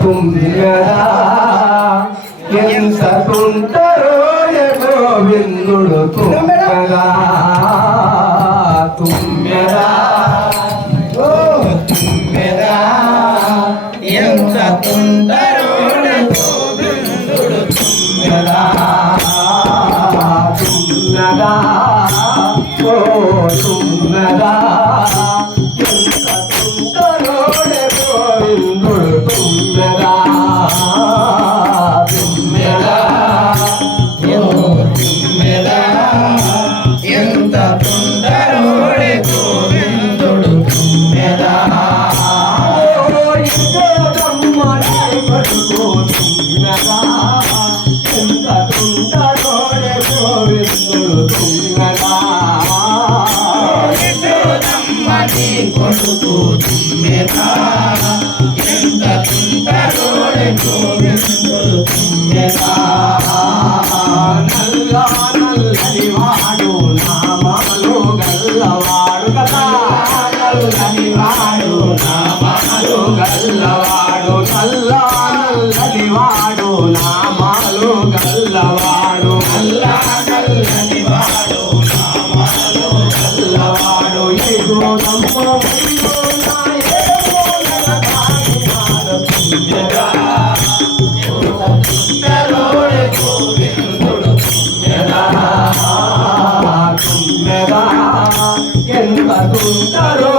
తుమ్మెదా ఎంత తుంటరో గోవిందుడు తుమ్మెదా తుమ్మెదా ఓ తుమ్మెదా ఎంత తుంటరో గోవిందుడు తుమ్మెదా తుమ్మెదా ఓ తుమ్మెదా ఎంత తుంటరో గోవిందుడు తుమ్మెదా తుమ్మెదా ఓ తుమ్మెదా ఎంత తుంటరో గోవిందుడు తుమ్మెదా కొడుకు తుమ్మెదా ఎంత తుంటరో గోవిందుడు తుమ్మెదా నల్ల నల్లని వాడు నామాలు గల్లవాడు కదా నల్లని వాడు నామాలు గల్లవాడు నల్ల నల్లని వాడు నామాలు గల్లవాడు నల్లని వాడు నామాలు గల్లవాడు ఏదో గోవిందుడు తుమ్మెదా తుమ్మెదా ఎంత తుంటరో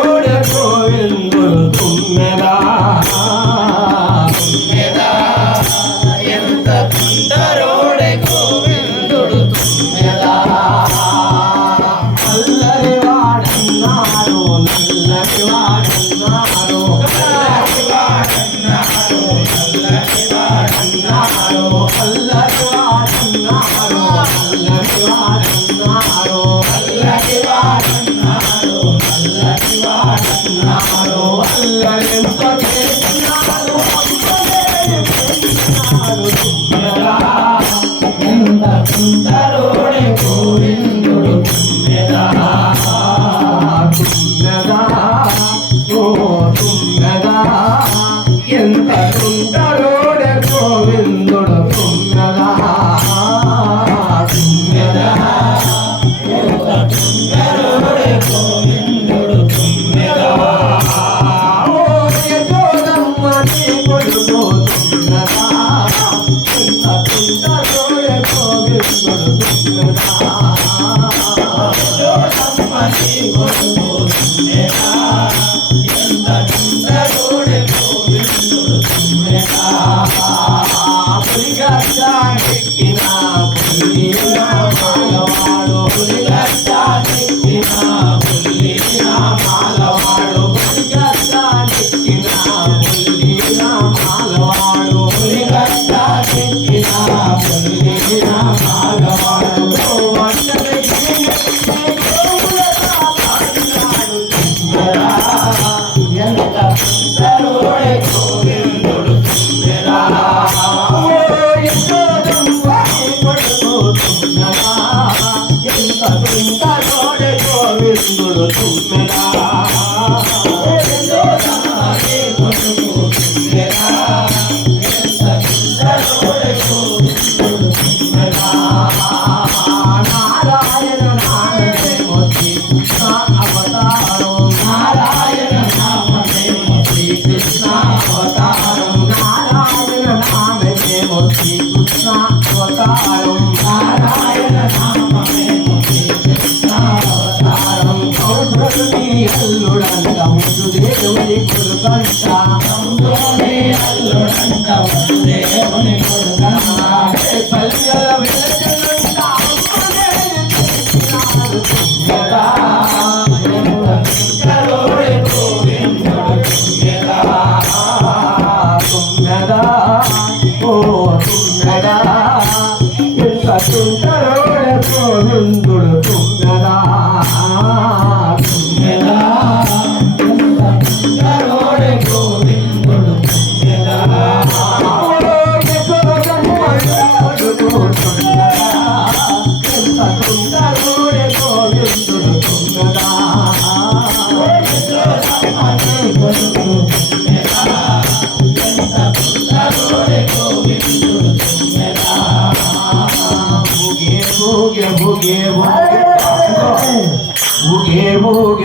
గోవిందుడు తుమ్మెదా తుమ్మెదా ఎంత తుంటరో గోవిందుడు తుమ్మెదా అల్లరి వాడన్నారు నల్లని వాడన్నారు నల్లని వాడన్నారు నల్లని వాడన్నారు అల్లరి వాడన్నారు నల్లని వాడన్నారు నల్లని వాడన్నారు నల్లని వాడన్నారు అల్లరింత చేసినారు తుమ్మెదా ఎంత తుంటరో గోవిందుడు తుమ్మెదా తుమ్మెదా ఓ తుమ్మెదా ఎంత తుంటరో గోవిందుడు తుమ్మెదా తుమ్మెదా ఎంత తుంటరో గోవిందుడు తుమ్మెదా ఓ యశోదమ్మ నీ కొడుకు తుమ్మెదా ఎంత తుంటరో గోవిందుడు తుమ్మెదా యశోదమ్మని కొడుకు తుమ్మెదా ఎంత తుంటరో గోవిందుడు తుమ్మెదా పులిగడ్డెక్కిన పులిన మాలవాడు పులిగడ్డెక్కిన పులిన మాలవాడు పులిగడ్డెక్కిన పులిన మాలవాడు పులిగడ్డెక్కిన పులిన మాలవాడు ఎంత తుంటరో గోవిందుడు తుమ్మెదా గోవిందుడు తుమ్మెదా యశోదమ్మని కొడుకు తుమ్మెదా ఎంత తుంటరో గోవిందుడు తుమ్మెదా నారాయణ నామేమో శ్రీకృష్ణ అవతారం నారాయణ నామమేమో శ్రీకృష్ణ అవతారం నారాయణ నామేమో శ్రీకృష్ణ అవతారం నారాయణ నామమేమో శ్రీకృష్ణ అవతారం ఔషధి అల్లుడంత ముందు దేవుని కొడుకంట సంతోషే అల్లుడంత దేవుని కొడుకంట పల్లెల వెలజలంట తుమ్మెదా ఎంత తుంటరో గోవిందుడు తుమ్మెదా తుమ్మెదా ఓ తుమ్మెదా ఎంత తుంటరో గోవిందుడు తుమ్మెదా తుమ్మెదా ఎంత తుంటరో గోవిందుడు తుమ్మెదా ఎంత తుంటరో ఊగే ఊగే ఊగే ఊగే ఊగే